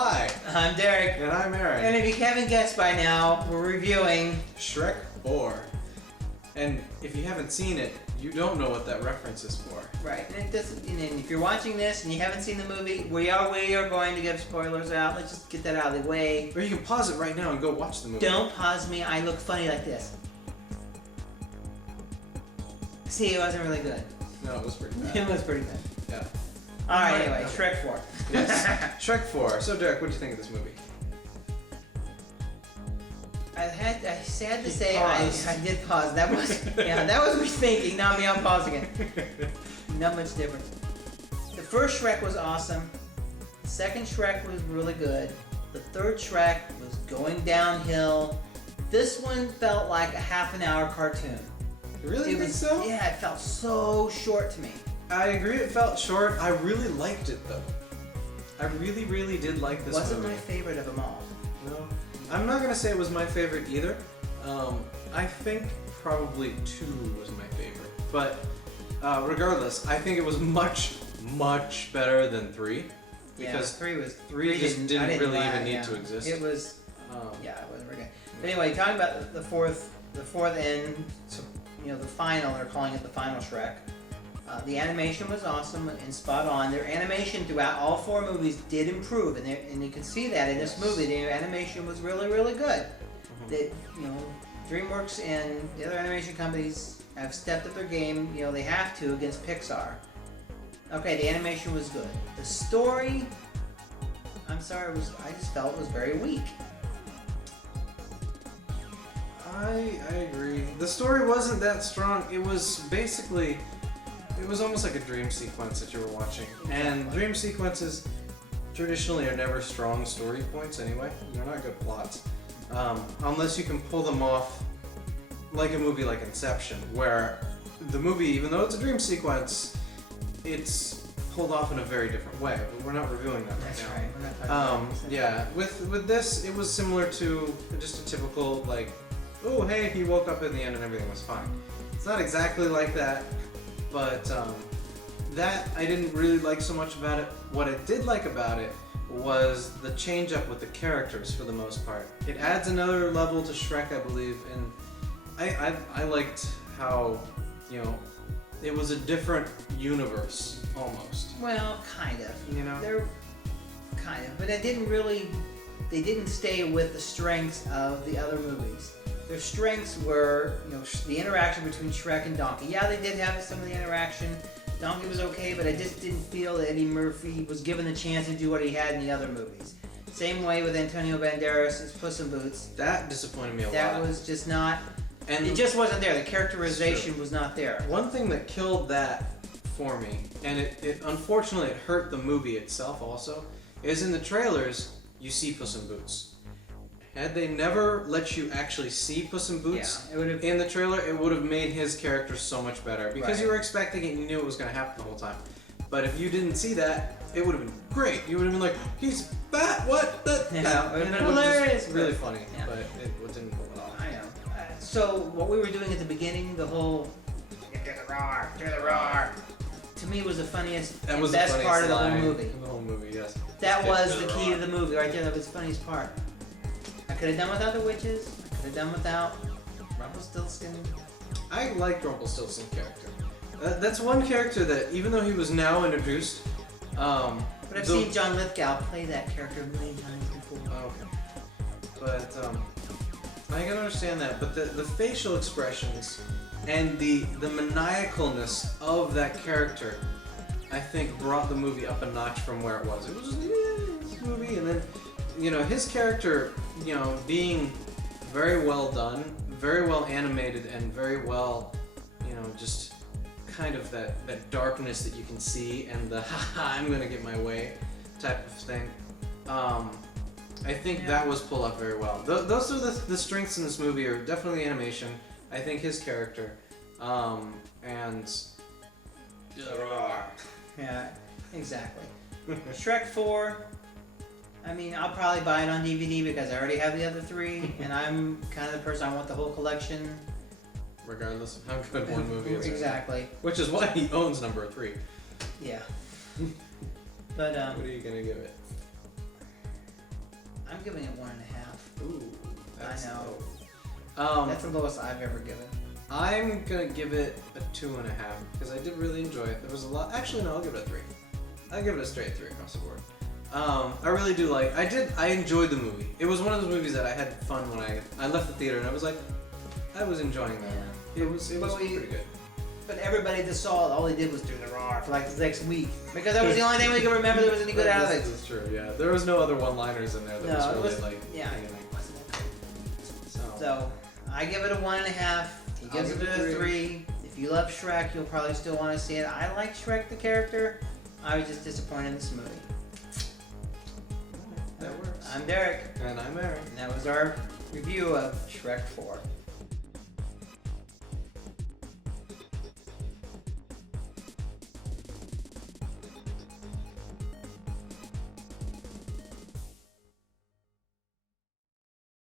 Hi, I'm Derek. and I'm Aaron. And if you haven't guessed by now, we're reviewing Shrek 4. And if you haven't seen it, you don't know what that reference is for. Right. And it doesn't. And if you're watching this and you haven't seen the movie, we are going to give spoilers out. Let's just get that out of the way. Or you can pause it right now and go watch the movie. Don't pause me. I look funny like this. See, it wasn't really good. No, it was pretty bad. It was pretty good. Yeah. All right. Anyway, Okay. Shrek 4. Yes. Shrek 4. So, Derek, what do you think of this movie? I sad to say paused. I did pause. That was that was me thinking, not me on pausing it. Not much difference. The first Shrek was awesome. The second Shrek was really good. The third Shrek was going downhill. This one felt like a half an hour cartoon. You really think was, so? Yeah, it felt so short to me. I agree it felt short. I really liked it, though. I really, really did like this Wasn't movie. my favorite of them all. No. I'm not going to say it was my favorite either. I think probably 2 was my favorite. But regardless, I think it was much, much better than 3. Because yeah, 3 was... 3 just didn't really even need to exist. It was... yeah, it wasn't very good. But anyway, talking about the fourth end, so, the final, they're calling it the final Shrek. The animation was awesome and spot on. Their animation throughout all 4 movies did improve, and you can see that in this movie. Their animation was really, really good. That DreamWorks and the other animation companies have stepped up their game. They have to against Pixar. Okay, the animation was good. The story, I'm sorry, I just felt it was very weak. I agree. The story wasn't that strong. It was basically... It was almost like a dream sequence that you were watching. And dream sequences traditionally are never strong story points anyway. They're not good plots. Unless you can pull them off like a movie like Inception, where the movie, even though it's a dream sequence, it's pulled off in a very different way. But we're not reviewing that right That's now. right. We're not talking about this. Yeah, with this, it was similar to just a typical, like, oh, hey, he woke up in the end and everything was fine. It's not exactly like that. But that I didn't really like so much about it. What I did like about it was the change up with the characters for the most part. It adds another level to Shrek, I believe, and I liked how, it was a different universe almost. Well, kind of. They're kind of, but they didn't stay with the strengths of the other movies. Their strengths were, the interaction between Shrek and Donkey. Yeah, they did have some of the interaction. Donkey was okay, but I just didn't feel that Eddie Murphy was given the chance to do what he had in the other movies. Same way with Antonio Banderas' Puss in Boots. That disappointed me a lot. That was just not... And it just wasn't there. The characterization was not there. One thing that killed that for me, and it unfortunately it hurt the movie itself also, is in the trailers, you see Puss in Boots. Had they never let you actually see Puss in Boots in the trailer, it would have made his character so much better. Because you were expecting it and you knew it was going to happen the whole time. But if you didn't see that, it would have been great. You would have been like, he's fat, what? It would have been hilarious. Really funny, but it didn't go at all. I know. So what we were doing at the beginning, the whole, do the roar, to me was the funniest and best part of the whole movie. The whole movie, yes. That was the key to the movie right there. That was the funniest part. I could have done without the witches. I could have done without Rumpelstiltskin. I liked Rumpelstiltskin's character. That's one character that, even though he was now introduced, but I've seen John Lithgow play that character a million times before. Okay. But I can understand that. But the facial expressions and the maniacalness of that character, I think, brought the movie up a notch from where it was. It was just this movie, and then his character, being very well done, very well animated, and very well, just kind of that darkness that you can see, and the haha, I'm gonna get my way type of thing. I think that was pulled up very well. Those are the strengths in this movie, are definitely animation. I think his character, and yeah, exactly. Shrek 4. I mean, I'll probably buy it on DVD because I already have the other 3, and I'm kind of the person, I want the whole collection. Regardless of how good one movie is. Exactly. Which is why he owns number 3. Yeah. But what are you gonna give it? I'm giving it 1.5. Ooh, that's I know. low. That's the lowest I've ever given. I'm gonna give it a 2.5 because I did really enjoy it. There was a lot. Actually, no, I'll give it a 3. I'll give it a straight 3 across the board. I really do like. I enjoyed the movie. It was one of those movies that I had fun when I left the theater and I was like, I was enjoying that. Yeah. It was pretty good. But everybody that saw it, all they did was do the raw for like the next week because that was the only thing we could remember that was any good out of it. This is true. Yeah, there was no other one-liners in there that was really like. Yeah. hanging out. So I give it a 1.5. He gives it a 3. If you love Shrek, you'll probably still want to see it. I like Shrek the character. I was just disappointed in this movie. That works. I'm Derek. And I'm Aaron. And that was our review of Shrek 4.